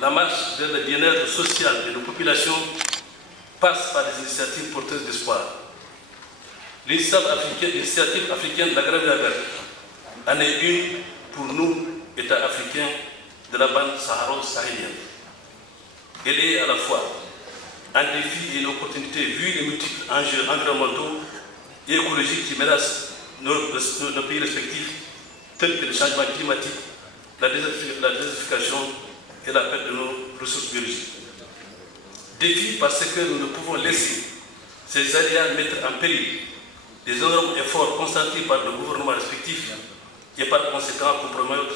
la marche vers le bien-être social de nos populations passe par des initiatives porteuses d'espoir. L'initiative africaine de la Grande Verte en est une pour nous, États africains de la bande saharo-sahélienne. Elle est à la fois un défi et une opportunité vu les multiples enjeux environnementaux et écologiques qui menacent nos pays respectifs, tels que le changement climatique, la désertification et la perte de nos ressources biologiques. Défi parce que nous ne pouvons laisser ces aléas mettre en péril des énormes efforts consentis par nos gouvernements respectifs et par conséquent compromettre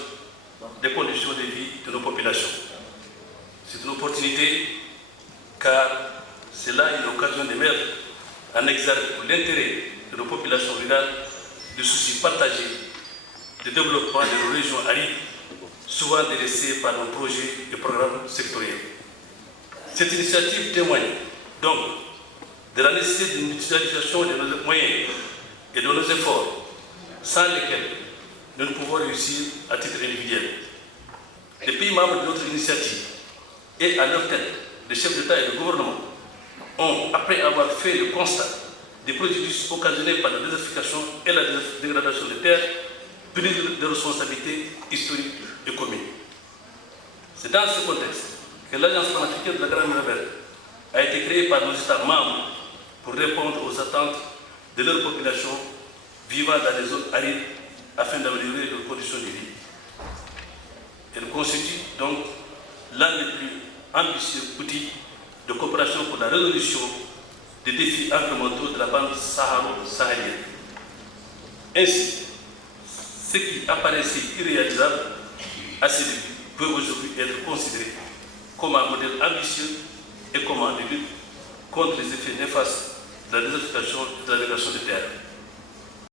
les conditions de vie de nos populations. C'est une opportunité car c'est là une occasion de mettre en exergue pour l'intérêt de nos populations rurales des soucis partagés de développement de nos régions arides, souvent délaissées par nos projets et programmes sectoriels. Cette initiative témoigne donc de la nécessité d'une mutualisation de nos moyens et de nos efforts, sans lesquels nous ne pouvons réussir à titre individuel. Les pays membres de notre initiative et à leur tête, les chefs d'État et de gouvernement, ont, après avoir fait le constat des préjudices occasionnés par la désertification et la dégradation des terres, pris des responsabilités historiques et communes. C'est dans ce contexte que l'Agence panafricaine de la Grande Verte a été créée par nos États membres pour répondre aux attentes de leur population vivant dans les zones arides afin d'améliorer leurs conditions de vie. Elle constitue donc l'un des plus ambitieux outils de coopération pour la résolution des défis environnementaux de la bande saharo-sahélienne. Ainsi, ce qui apparaissait irréalisable à ses débuts peut aujourd'hui être considéré comme un modèle ambitieux et comme un lutte contre les effets néfastes de la désertification et de la dégradation des terres.